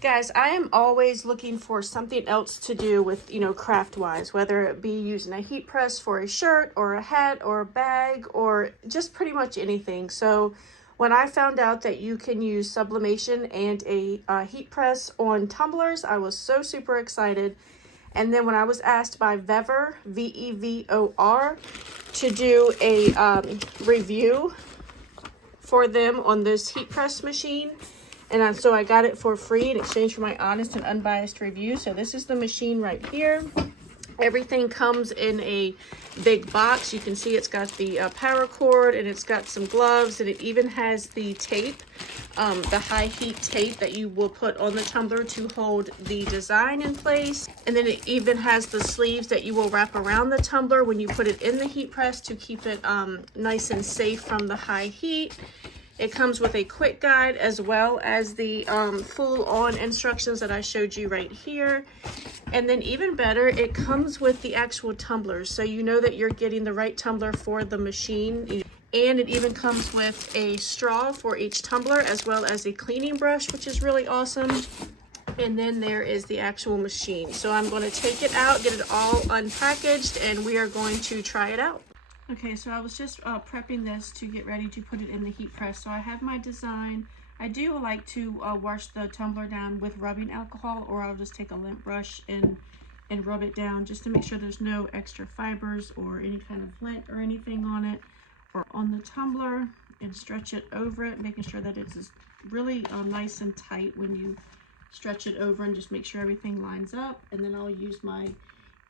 Guys, I am always looking for something else to do with, craft-wise, whether it be using a heat press for a shirt or a hat or a bag or just pretty much anything. So when I found out that you can use sublimation and a heat press on tumblers, I was so super excited. And then when I was asked by VEVOR, VEVOR, to do a review for them on this heat press machine, and so I got it for free in exchange for my honest and unbiased review. So this is the machine right here. Everything comes in a big box. You can see it's got the power cord, and it's got some gloves, and it even has the tape, the high heat tape that you will put on the tumbler to hold the design in place. And then it even has the sleeves that you will wrap around the tumbler when you put it in the heat press to keep it nice and safe from the high heat. It comes with a quick guide as well as the full-on instructions that I showed you right here. And then even better, it comes with the actual tumblers, so you know that you're getting the right tumbler for the machine. And it even comes with a straw for each tumbler as well as a cleaning brush, which is really awesome. And then there is the actual machine. So I'm going to take it out, get it all unpackaged, and we are going to try it out. Okay, so I was just prepping this to get ready to put it in the heat press. So I have my design. I do like to wash the tumbler down with rubbing alcohol, or I'll just take a lint brush and rub it down just to make sure there's no extra fibers or any kind of lint or anything on it or on the tumbler, and stretch it over it, making sure that it's really nice and tight when you stretch it over, and just make sure everything lines up. And then I'll use my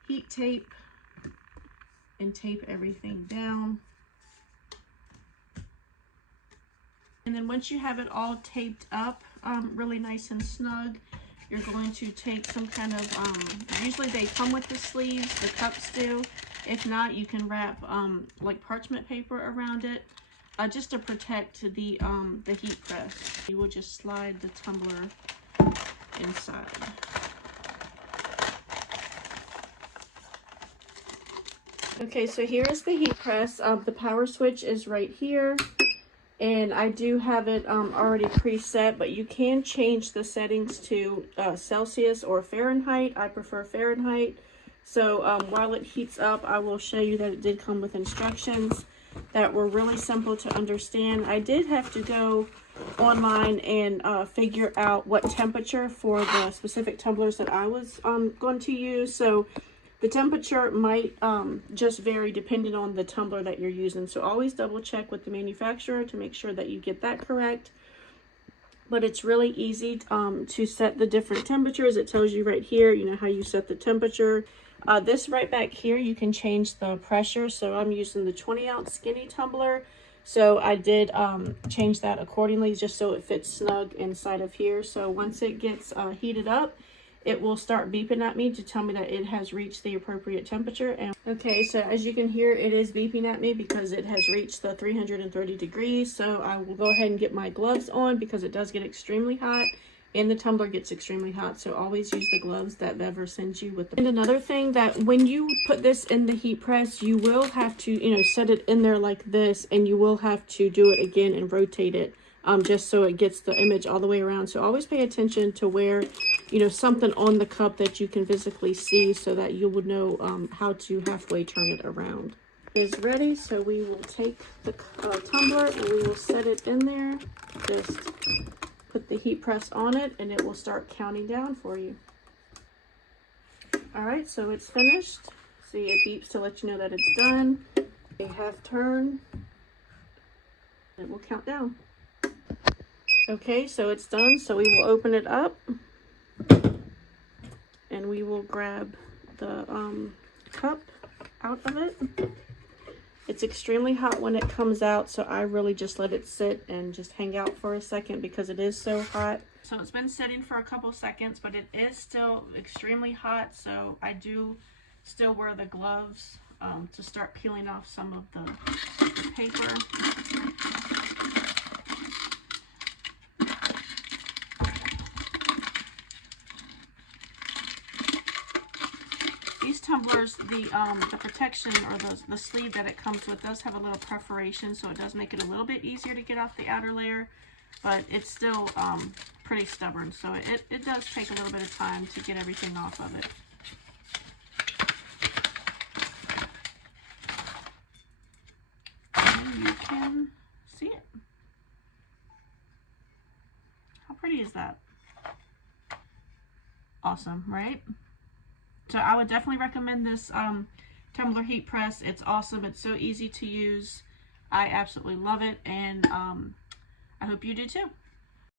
heat tape and tape everything down. And then once you have it all taped up really nice and snug, you're going to take some kind of, usually they come with the sleeves, the cups do. If not, you can wrap like parchment paper around it, just to protect the heat press. You will just slide the tumbler inside. Okay, so here is the heat press. The power switch is right here, and I do have it already preset, but you can change the settings to Celsius or Fahrenheit. I prefer Fahrenheit. So while it heats up, I will show you that it did come with instructions that were really simple to understand. I did have to go online and figure out what temperature for the specific tumblers that I was going to use. So the temperature might just vary depending on the tumbler that you're using. So always double check with the manufacturer to make sure that you get that correct. But it's really easy to set the different temperatures. It tells you right here, how you set the temperature. This right back here, you can change the pressure. So I'm using the 20-ounce skinny tumbler. So I did change that accordingly just so it fits snug inside of here. So once it gets heated up, it will start beeping at me to tell me that it has reached the appropriate temperature. And okay, so as you can hear, it is beeping at me because it has reached the 330 degrees. So I will go ahead and get my gloves on because it does get extremely hot, and the tumbler gets extremely hot. So always use the gloves that VEVOR sends you with. And another thing, that when you put this in the heat press, you will have to, set it in there like this, and you will have to do it again and rotate it just so it gets the image all the way around. So always pay attention to where something on the cup that you can physically see, so that you would know how to halfway turn it around. It is ready, so we will take the tumbler and we will set it in there. Just put the heat press on it, and it will start counting down for you. All right, so it's finished. See, it beeps to let you know that it's done. A half turn, it will count down. Okay, so it's done. So we will open it up, and we will grab the cup out of it. It's extremely hot when it comes out, so I really just let it sit and just hang out for a second because it is so hot. So it's been sitting for a couple seconds, but it is still extremely hot, so I do still wear the gloves to start peeling off some of the paper. These tumblers, the protection, or the sleeve that it comes with, does have a little perforation, so it does make it a little bit easier to get off the outer layer, but it's still pretty stubborn, so it does take a little bit of time to get everything off of it. And you can see it. How pretty is that? Awesome, right? So I would definitely recommend this tumbler heat press. It's awesome. It's so easy to use. I absolutely love it, and I hope you do too.